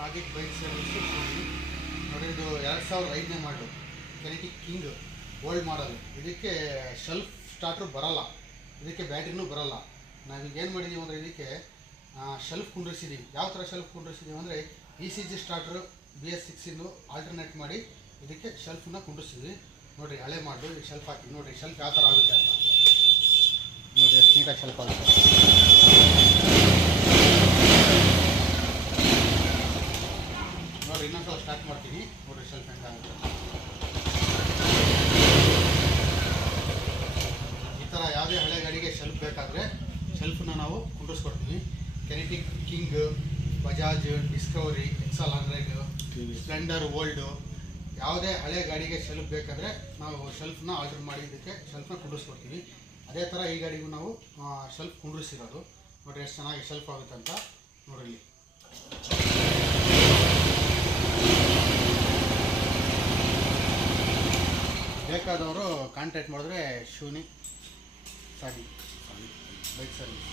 Sadiq bike service ನೋಡಿ. ಇದು 2005ನೇ ಮಾಡಲು ಕೆನೆಟಿಕ್ ಕಿಂಗ್ ಓಲ್ಡ್ ಮಾಡಲ್. ಇದಕ್ಕೆ ಶೆಲ್ಫ್ ಸ್ಟಾರ್ಟ್ರು ಬರೋಲ್ಲ, ಇದಕ್ಕೆ ಬ್ಯಾಟ್ರಿನೂ ಬರೋಲ್ಲ. ನಾವೀಗ ಏನು ಮಾಡಿದ್ದೀವಿ ಅಂದರೆ ಇದಕ್ಕೆ ಶೆಲ್ಫ್ ಕುಂಡ್ರಿಸಿದ್ದೀವಿ. ಯಾವ ಥರ ಶೆಲ್ಫ್ ಕುಂಡ್ರಿಸಿದ್ದೀವಿ ಅಂದರೆ ECG ಸ್ಟಾರ್ಟ್ರು BS6 ಆಲ್ಟರ್ನೇಟ್ ಮಾಡಿ ಇದಕ್ಕೆ ಶೆಲ್ಫನ್ನ ಕುಂಡ್ರಿಸಿದ್ವಿ. ನೋಡಿರಿ, ಹಳೆ ಮಾಡಲು ಈ ಶೆಲ್ಫ್ ಹಾಕಿ ನೋಡಿರಿ ಶೆಲ್ಫ್ ಯಾವ ಥರ ಆಗುತ್ತೆ ಅಂತ ನೋಡಿರಿ, ಎಷ್ಟು ನೀಟಾಗಿ ಶೆಲ್ಫ್ ಆಗುತ್ತೆ. ನೋಡಿರಿ, ಇನ್ನೊಂದ್ಸಲ ಸ್ಟಾರ್ಟ್ ಮಾಡ್ತೀನಿ ನೋಡಿರಿ ಶೆಲ್ಫ್ ಹೆಂಗಾಗುತ್ತೆ. ಈ ಥರ ಯಾವುದೇ ಹಳೆ ಗಾಡಿಗೆ ಶೆಲ್ಫ್ ಬೇಕಾದರೆ ಶೆಲ್ಫನ್ನ ನಾವು ಕುಂಡ್ರಿಸ್ಕೊಡ್ತೀವಿ. Kinetic King, Bajaj, Discovery, XL 100, Splendor, old, ಯಾವುದೇ ಹಳೆ ಗಾಡಿಗೆ ಶೆಲ್ಫ್ ಬೇಕಾದರೆ ನಾವು ಶೆಲ್ಫನ್ನ ಆರ್ಡರ್ ಮಾಡಿ ಇದಕ್ಕೆ ಶೆಲ್ಫನ್ನ ಕುಂಡ್ರಿಸ್ಕೊಡ್ತೀವಿ. ಅದೇ ಥರ ಈ ಗಾಡಿಗೂ ನಾವು ಶೆಲ್ಫ್ ಕುಂಡ್ರಿಸಿರೋದು. ನೋಡಿರಿ ಎಷ್ಟು ಚೆನ್ನಾಗಿ ಶೆಲ್ಫ್ ಆಗುತ್ತೆ ಅಂತ ನೋಡಿರಿ. ಬೇಕಾದವರು ಕಾಂಟ್ಯಾಕ್ಟ್ ಮಾಡಿದ್ರೆ ಶೂನಿ ಸಾದಿ ಬೈಕ್ ಸರ್ವಿಸ್.